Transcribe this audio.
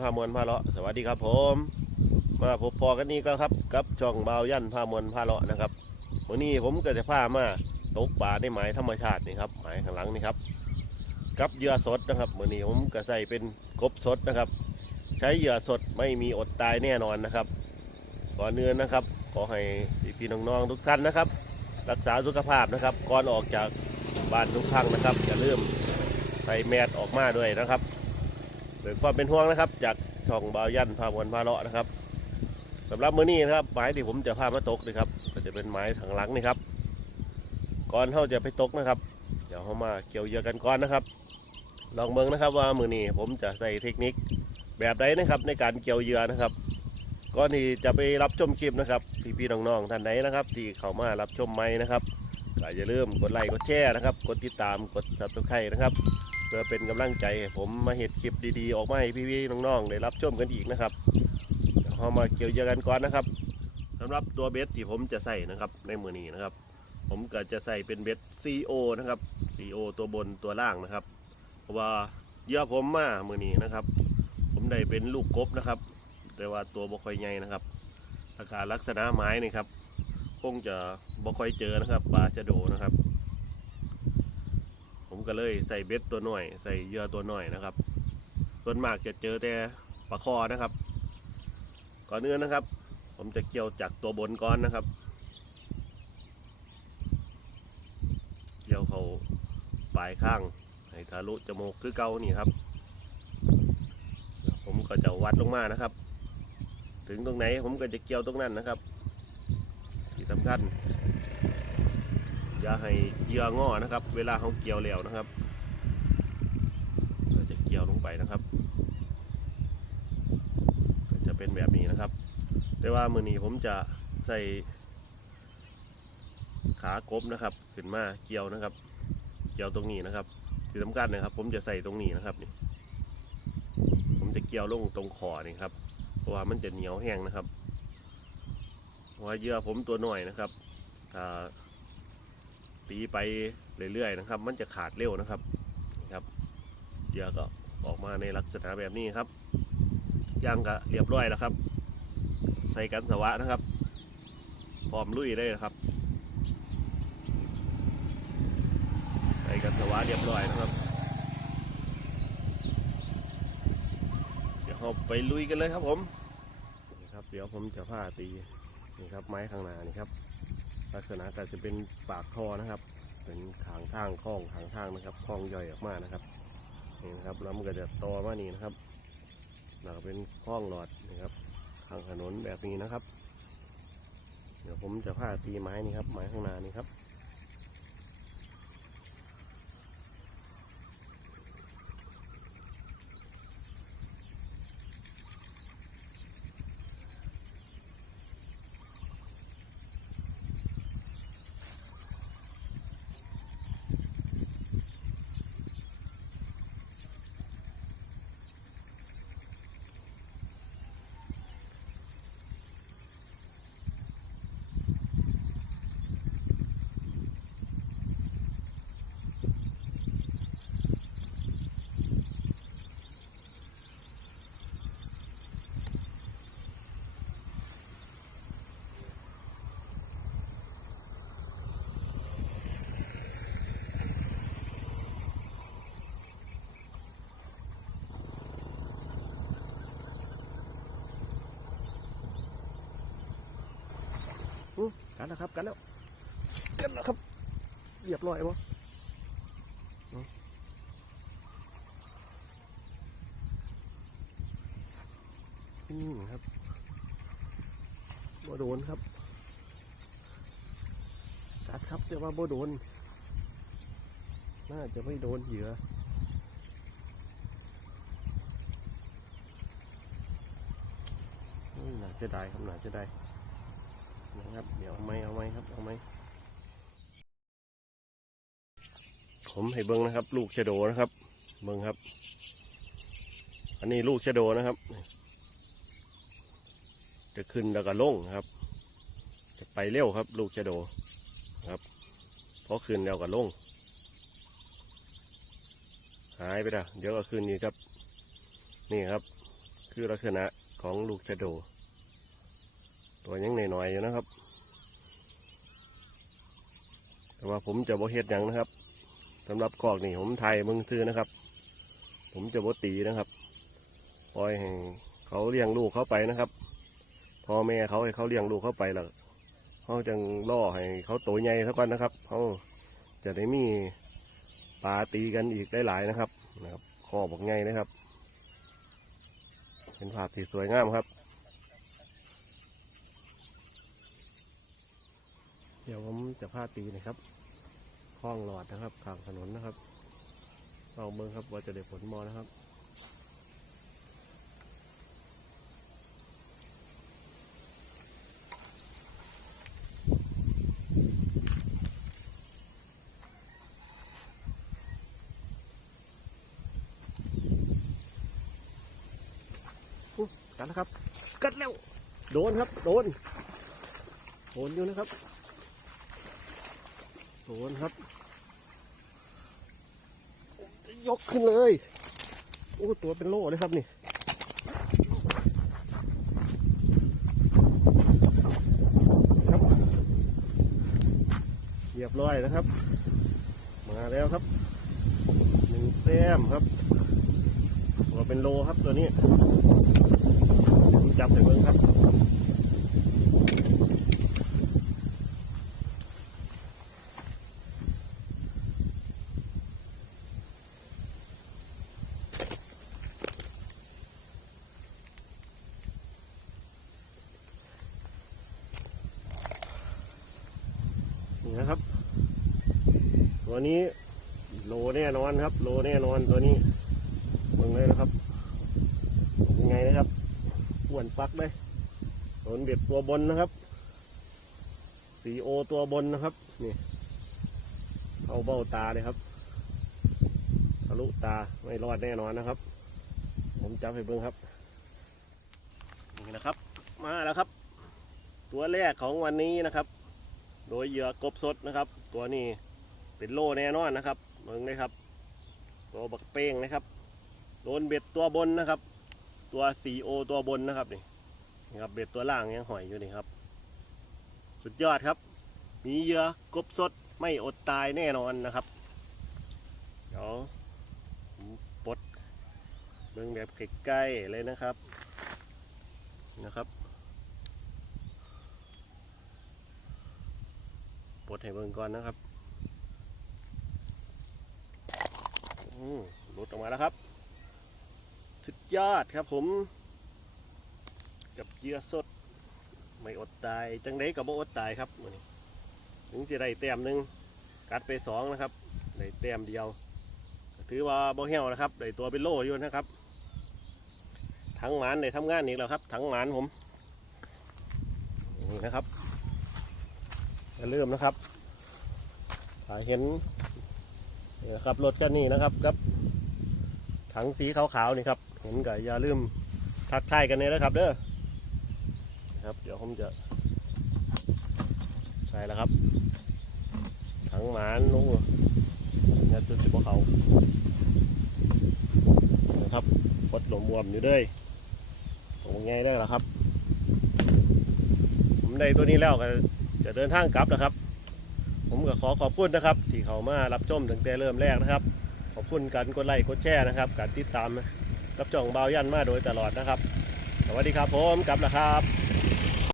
พามวลพาเลาะสวัสดีครับผม มาพบพอกันนี่ก็ครับกับช่องเบายันพามวลพาเลาะนะครับวันนี้ผมก็จะพามาตกปลาในหมายธรรมชาตินี่ครับหมายข้างหลังนี่ครับกับเหยื่อสดนะครับวันนี้ผมก็ใส่เป็นกบสดนะครับ ใช้เหยื่อสดไม่มีอดตายแน่นอนนะครับก่อนเนื้อนนะครับ ขอให้พี่ๆน้องๆทุกท่านนะครับ รักษาสุขภาพนะครับ ก่อนออกจากบ้านทุกครั้งนะครับอย่าลืมใส่แมสออกมาด้วยนะครับ โดยความเป็นห่วงนะครับ จากช่องบาวยันพาวนพาเลาะนะครับสำหรับมื้อนี้นะครับหมายที่ผมจะพามาตกนะครับ ก็จะเป็นหมายทางหลังนี่ครับ ก่อนเขาจะไปตกนะครับ เดี๋ยวเขามาเกี่ยวเยื่อกันก่อนนะครับ ลองเบิ่งนะครับว่ามื้อนี้ผมจะใส่เทคนิคแบบใดนะครับ ในการเกี่ยวเยื่อนะครับก่อนที่จะไปรับชมคลิปนะครับ พี่ๆน้องๆท่านไหนนะครับ ที่เข้ามารับชมใหมนะครับก็อย่าลืมกดไลค์กดแชร์นะครับ กดติดตามกด subscribe นะครับ พื่อเป็นกำลังใจให้ผมมาเห็ดคลิปดีๆ ออกมาให้พี่ๆน้องๆได้รับชมกันอีกนะครับเดี๋ยวเรามาเกี่ยวเยอกันก่อนนะครับสำหรับตัวเบ็ดที่ผมจะใส่นะครับในมือนี้นะครับ ผมก็จะใส่เป็นเบ็ด CO นะครับ CO ตัวบนตัวล่างนะครับ เพราะว่าเยื่อผมมามือนี้นะครับ ผมได้เป็นลูกกบนะครับ แต่ว่าตัวบ่ค่อยใหญ่นะครับอาการลักษณะไม้นี่ครับคงจะบ่ค่อยเจอนะครับปลาจะโดนะครับ ก็เลยใส่เบ็ดตัวหน่อย ใส่เหยื่อตัวหน่อยนะครับ ส่วนมากจะเจอแต่ปลาคอนะครับ ก่อนอื่นนะครับ ผมจะเกี่ยวจากตัวบนก่อนนะครับ เกี่ยวเขาปลายข้างให้ทะลุจมูกคือเก่านี่ครับ ผมก็จะวัดลงมานะครับ ถึงตรงไหนผมก็จะเกี่ยวตรงนั้นนะครับ ที่สำคัญ อย่าให้เยื่องอนะครับ เวลาเขาเกี่ยวแล้วนะครับเราจะเกี่ยวลงไปนะครับ ก็จะเป็นแบบนี้นะครับ แต่ว่ามือนี้ผมจะใส่ขากบนะครับ ขึ้นมาเกี่ยวนะครับ เกี่ยวตรงนี้นะครับที่สำคัญนะครับ ผมจะใส่ตรงนี้นะครับนี่ผมจะเกี่ยวลงตรงคอนี่ครับ เพราะว่ามันจะเหนียวแห้งนะครับเพราะว่าเยื่อผมตัวหน่อยนะครับถ้า ตีไปเรื่อยๆนะครับ มันจะขาดเร็วนะครับครับเหยื่อก็ออกมาในลักษณะแบบนี้ครับย่างก็เรียบร้อยแล้วครับ ใส่กันสวะนะครับพร้อมลุยได้นะครับ ใส่กันสวะเรียบร้อยนะครับ เดี๋ยวเราไปลุยกันเลยครับผมนี่ครับ เดี๋ยวผมจะผ้าตีนี่ครับไม้ข้างหน้านี่ครับ ลักษณะก็จะเป็นปากท่อนะครับ เป็นขางทางคล้องขางทางนะครับคล้องย่อยออกมานะครับนี่นะครับแล้วมันก็จะต่อมานี่นะครับแล้วก็เป็นคล้องหลอดนะครับทางถนนแบบนี้นะครับ เดี๋ยวผมจะพาตีไม้นี่ครับไม้ข้างหน้านี่ครับ กันแล้วครับกันแล้วกันแล้วครับเรียบร้อยบ่นี่ครับบ่โดนครับกัดครับแต่ว่าบ่โดน น่าจะไม่โดนเหยื่อน่าจะได้ครับน่าจะได้ นะครับเดี๋ยวเอาไหมเอาไหมครับเอาไหมผมให้เบิ้งนะครับ ลูกชะโดนะครับ เบิ้งครับ อันนี้ลูกชะโดนะครับ จะขึ้นแล้วก็ลงครับ จะไปเร็วครับ ลูกชะโดครับพอขึ้นแล้วก็ลงหายไปละเดี๋ยวก็ขึ้นนี่ครับ นี่ครับ คือลักษณะของลูกชะโด ตัวยังหน่อยๆอยู่นะครับ แต่ว่าผมจะบ่เฮ็ดหยังนะครับสำหรับกอกนี่ผมไทยมึงซื้อนะครับ ผมจะบ่ตีนะครับปล่อยให้เขาเลี้ยงลูกเขาไปนะครับพ่อแม่เขาให้เขาเลี้ยงลูกเขาไปแล้วเขาจังล่อให้เขาโตใหญ่เท่ากันนะครับเขาจะได้มีปลาตีกันอีกหลายๆนะครับนะครับข้อบอกไงนะครับ เป็นภาพที่สวยงามครับ เดี๋ยวผมจะพาตีนะครับคล้องหลอดนะครับข้างถนนนะครับลองเบิ่งครับว่าจะได้ผลมอนะครับกัดแล้วครับ กัดแล้ว โดนครับ โดน โดนอยู่นะครับ โดนครับ ยกขึ้นเลย โอ้ตัวเป็นโล่เลยครับนี่ครับเรียบร้อยนะครับ มาแล้วครับหนึ่งแต้มครับตัวเป็นโลครับตัวนี้จับใส่เบิ้งครับ ตัวนี้โลแน่นอนครับ โลแน่นอนตัวนี้เบิ่งเลยนะครับยังไงนะครับอ้วนปักเลยโดนเบ็ดตัวบนนะครับสีโอตัวบนนะครับนี่เอาเบ้าตาเลยครับทะลุตาไม่รอดแน่นอนนะครับ ผมจับให้เบิ้งครับนี่นะครับมาแล้วครับ ตัวแรกของวันนี้นะครับ โดยเหยื่อกบสดนะครับ ตัวนี้ เป็นโลแน่นอนนะครับเบิ้งเลยครับ ตัวบักเป้งนะครับโดนเบ็ดตัวบนนะครับ ตัวสีโอตัวบนนะครับนี่นี่ครับเบ็ดตัวล่างยังหอยอยู่นี่ครับ สุดยอดครับ มีเยื่อกบสดไม่อดตายแน่นอนนะครับเดี๋ยวปดเบิ่งแบบใกล้ๆเลยนะครับนะครับปลดให้เบิ่งก่อนนะครับอืม หลุดออกมาแล้วครับ สุดยอดครับผม กับเหยื่อสด ไม่อดตาย จังไดกับบ่อดตายครับมือนี้ถึงจะได้แต้มหนึ่งกัดไปสองนะครับได้แต้มเดียว ถือว่าบ่เหี่ยวนะครับได้ตัวเป็นโลอยู่นะครับถังหมานได้ทำงานอีกแล้วครับถังหมานผมนี่นะครับอย่มนะครับถ้าเห็น นี่นะครับรถกันนี่นะครับกับถังสีขาวๆนี่ครับ เห็นก็อย่าลืมทักทายกันเลยนะครับ เด้อครับเดี๋ยวผมจะใช่แล้วครับ ถังหมานลงเนี่ยจุดสิบเขานะครับฟดหลมบวมอยู่ด้วยตรงไงได้แล้วครับ ผมได้ตัวนี้แล้วก็จะเดินทางกลับนะครับ ผมก็ขอขอบคุณนะครับ ที่เขามารับชมตั้งแต่เริ่มแรกนะครับ ขอบคุณการกดไลค์กดแชร์นะครับการติดตามรับจองเบายันมาโดยตลอดนะครับ สวัสดีครับผมกลับแล้วครับ